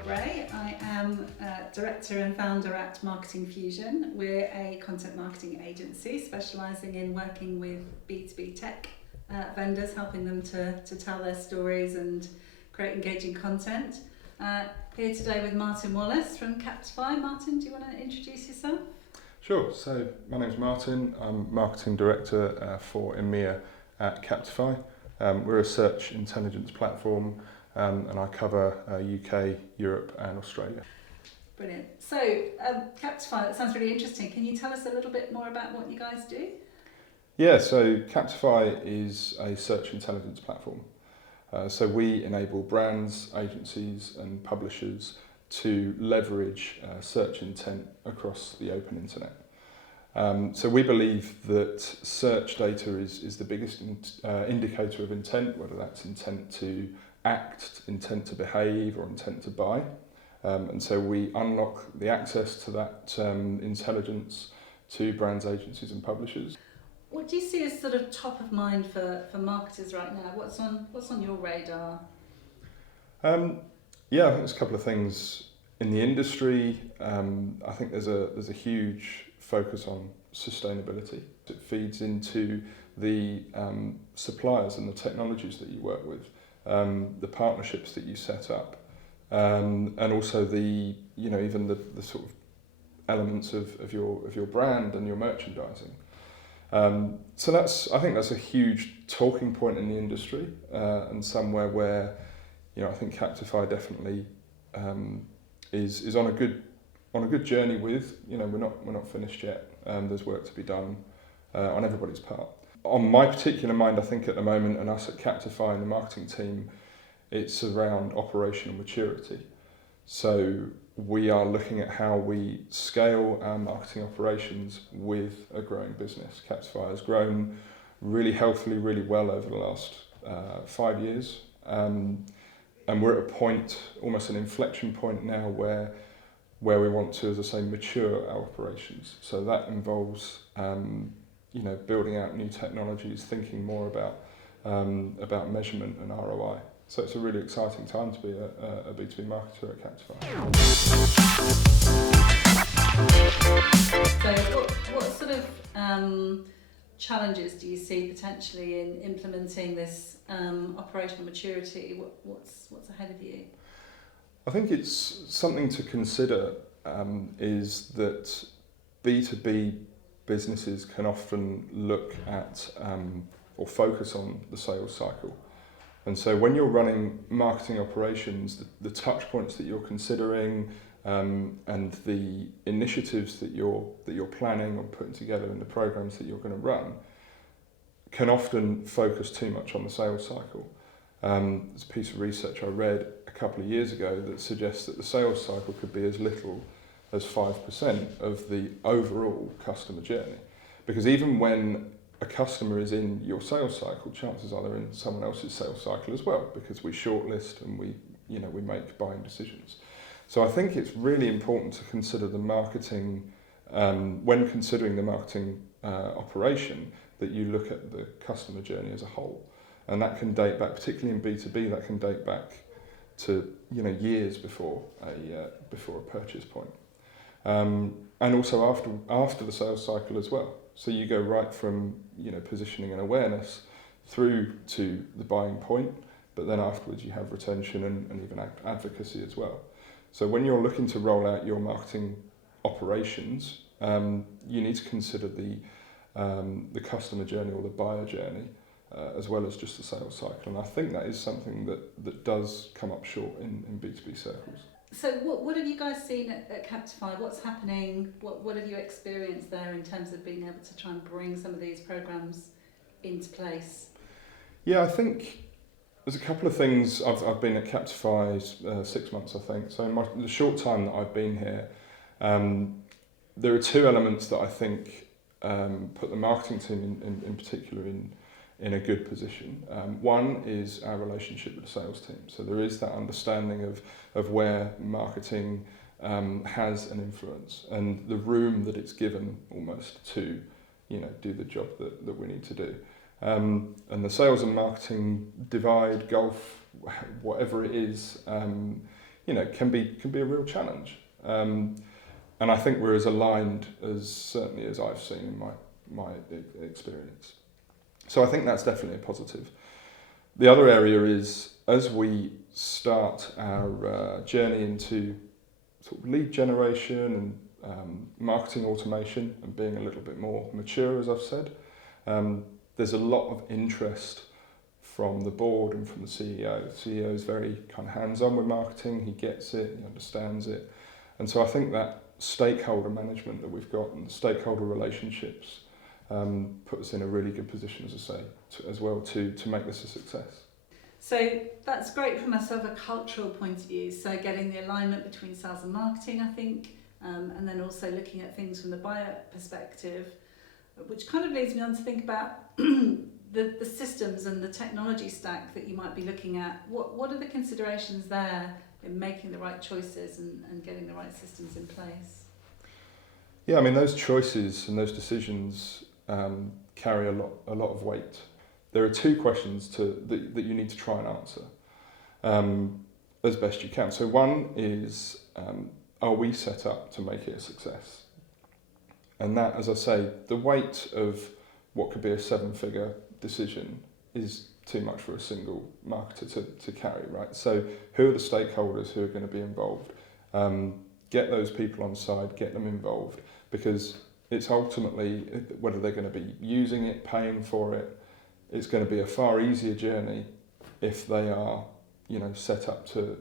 Gray. I am Director and Founder at Marketing Fusion. We're a content marketing agency specialising in working with B2B tech vendors, helping them to tell their stories and create engaging content. Here today with Martin Wallace from Captify. Martin, do you want to introduce yourself? Sure. So my name's Martin. I'm Marketing Director for EMEA at Captify. We're a search intelligence platform and I cover UK, Europe and Australia. Brilliant. So Captify, that sounds really interesting. Can you tell us a little bit more about what you guys do? Yeah, so Captify is a search intelligence platform. So we enable brands, agencies and publishers to leverage search intent across the open internet. So we believe that search data is the biggest indicator of intent, whether that's intent to act, intent to behave or intent to buy. And so we unlock the access to that intelligence to brands, agencies and publishers. What do you see as sort of top of mind for marketers right now? What's on your radar? Yeah, I think there's a couple of things in the industry. I think there's a huge focus on sustainability. It feeds into the suppliers and the technologies that you work with, the partnerships that you set up, and also even the sort of elements of your brand and your merchandising. So I think that's a huge talking point in the industry, and somewhere where I think Captify definitely is on a good journey with. We're not finished yet. There's work to be done on everybody's part. On my particular mind, I think at the moment, and us at Captify and the marketing team, it's around operational maturity. So we are looking at how we scale our marketing operations with a growing business. Captify has grown really healthily, really well over the last 5 years. And we're at a point, almost an inflection point now where we want to, as I say, mature our operations. So that involves building out new technologies, thinking more about measurement and ROI. So it's a really exciting time to be a B2B marketer at Captify. So what sort of challenges do you see potentially in implementing this operational maturity? What's ahead of you? I think it's something to consider is that B2B businesses can often look at or focus on the sales cycle. And so when you're running marketing operations, the touch points that you're considering and the initiatives that you're planning or putting together and the programs that you're going to run can often focus too much on the sales cycle. There's a piece of research I read a couple of years ago that suggests that the sales cycle could be as little as 5% of the overall customer journey. Because even when a customer is in your sales cycle, chances are they're in someone else's sales cycle as well, because we shortlist and we make buying decisions. So I think it's really important to consider the marketing, when considering the marketing operation, that you look at the customer journey as a whole. And that can date back, particularly in B2B, that can date back to years before a purchase point. And also after the sales cycle as well. So you go right from positioning and awareness through to the buying point, but then afterwards you have retention and even advocacy as well. So when you're looking to roll out your marketing operations, you need to consider the customer journey or the buyer journey, as well as just the sales cycle. And I think that is something that does come up short in B2B circles. So what have you guys seen at Captify? What's happening? What have you experienced there in terms of being able to try and bring some of these programs into place? Yeah, I think there's a couple of things. I've been at Captify 6 months, I think. So in the short time that I've been here, there are two elements that I think put the marketing team in particular in a good position. One is our relationship with the sales team. So there is that understanding of where marketing has an influence and the room that it's given almost to do the job that we need to do. And the sales and marketing divide, gulf, whatever it is, can be a real challenge. And I think we're as aligned certainly as I've seen in my experience. So I think that's definitely a positive. The other area is, as we start our journey into sort of lead generation and marketing automation and being a little bit more mature, as I've said, there's a lot of interest from the board and from the CEO. The CEO is very kind of hands-on with marketing. He gets it, he understands it. And so I think that stakeholder management that we've got and stakeholder relationships put us in a really good position, as I say, to make this a success. So that's great from a sort of a cultural point of view. So getting the alignment between sales and marketing, I think, and then also looking at things from the buyer perspective, which kind of leads me on to think about the systems and the technology stack that you might be looking at. What are the considerations there in making the right choices and getting the right systems in place? Yeah, I mean, those choices and those decisions carry a lot of weight. There are two questions that you need to try and answer as best you can. So one is, are we set up to make it a success? And that, as I say, the weight of what could be a 7-figure decision is too much for a single marketer to carry, right? So who are the stakeholders who are going to be involved? Get those people on side, get them involved, because it's ultimately whether they're going to be using it, paying for it. It's going to be a far easier journey if they are, set up to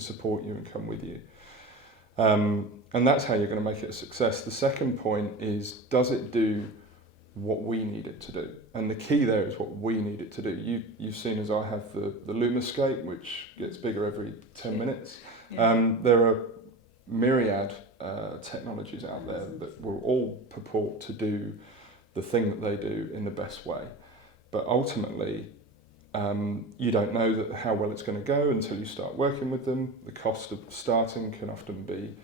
support you and come with you. And that's how you're going to make it a success. The second point is, does it do what we need it to do? And the key there is what we need it to do. You've seen, as I have, the Lumascape, which gets bigger every 10 minutes. Yeah. There are myriad technologies out there that will all purport to do the thing that they do in the best way. But ultimately, you don't know how well it's going to go until you start working with them. The cost of starting can often be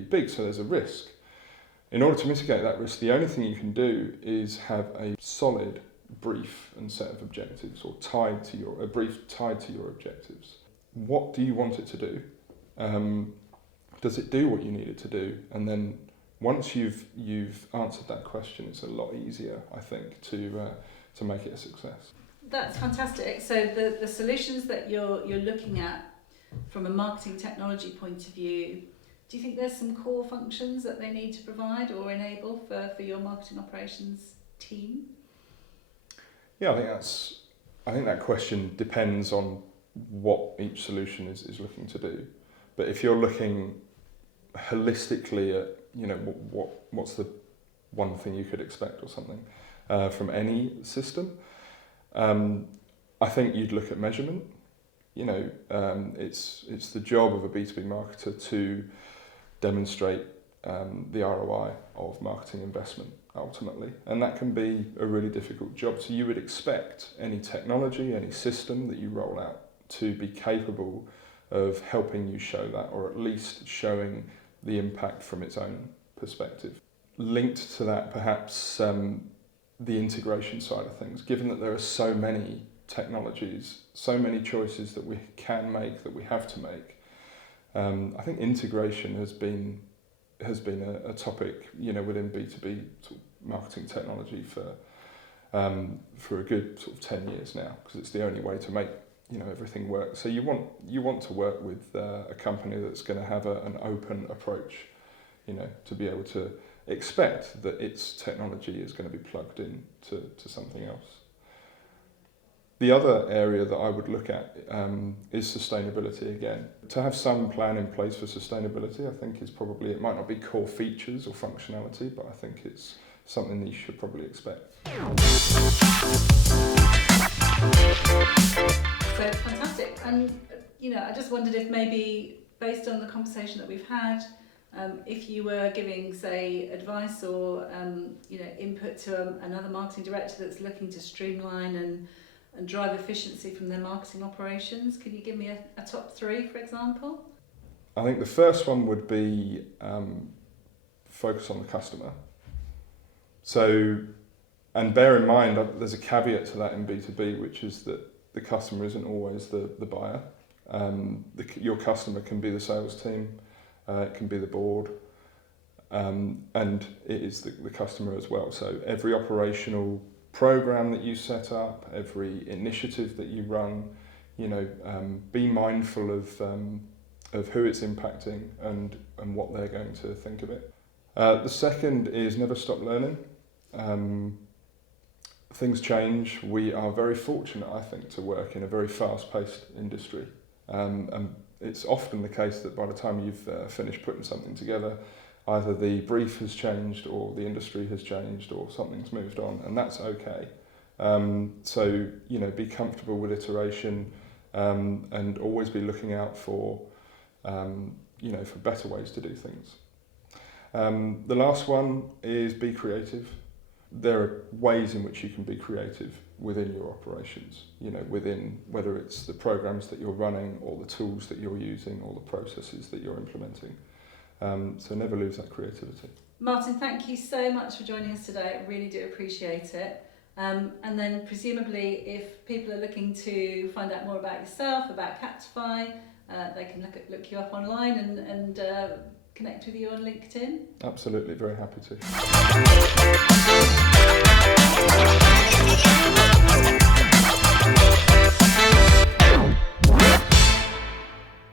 big, so there's a risk. In order to mitigate that risk, the only thing you can do is have a solid brief and set of objectives, or a brief tied to your objectives. What do you want it to do? Does it do what you need it to do? And then once you've answered that question, it's a lot easier, I think, to make it a success. That's fantastic. So the solutions that you're looking at from a marketing technology point of view, do you think there's some core functions that they need to provide or enable for your marketing operations team? Yeah, I think that question depends on what each solution is looking to do. But if you're looking holistically at, what's the one thing you could expect or something from any system, I think you'd look at measurement. It's the job of a B2B marketer to demonstrate the ROI of marketing investment ultimately, and that can be a really difficult job. So you would expect any technology, any system that you roll out to be capable of helping you show that, or at least showing the impact from its own perspective. Linked to that, perhaps the integration side of things, given that there are so many technologies, so many choices that we can make, that we have to make. I think integration has been a topic, within B2B sort of marketing technology for a good sort of 10 years now, because it's the only way to make everything work. So you want to work with a company that's going to have an open approach, to be able to expect that its technology is going to be plugged in to something else. The other area that I would look at is sustainability again. To have some plan in place for sustainability, I think it might not be core features or functionality, but I think it's something that you should probably expect. So fantastic. And, I just wondered if maybe, based on the conversation that we've had, if you were giving, say, advice or, input to another marketing director that's looking to streamline and drive efficiency from their marketing operations, could you give me a top 3, for example? I think the first one would be focus on the customer. So, and bear in mind, there's a caveat to that in B2B, which is that the customer isn't always the buyer. Your customer can be the sales team, it can be the board, and it is the customer as well. So every operational program that you set up, every initiative that you run, be mindful of who it's impacting and what they're going to think of it. The second is never stop learning. Things change. We are very fortunate, I think, to work in a very fast-paced industry. And it's often the case that by the time you've finished putting something together, either the brief has changed or the industry has changed or something's moved on, and that's okay. So, be comfortable with iteration and always be looking out for better ways to do things. The last one is be creative. There are ways in which you can be creative within your operations, within whether it's the programs that you're running or the tools that you're using or the processes that you're implementing. So never lose that creativity. Martin, thank you so much for joining us today. I really do appreciate it. And then presumably if people are looking to find out more about yourself, about Captify, they can look you up online and connect with you on LinkedIn. Absolutely, very happy to.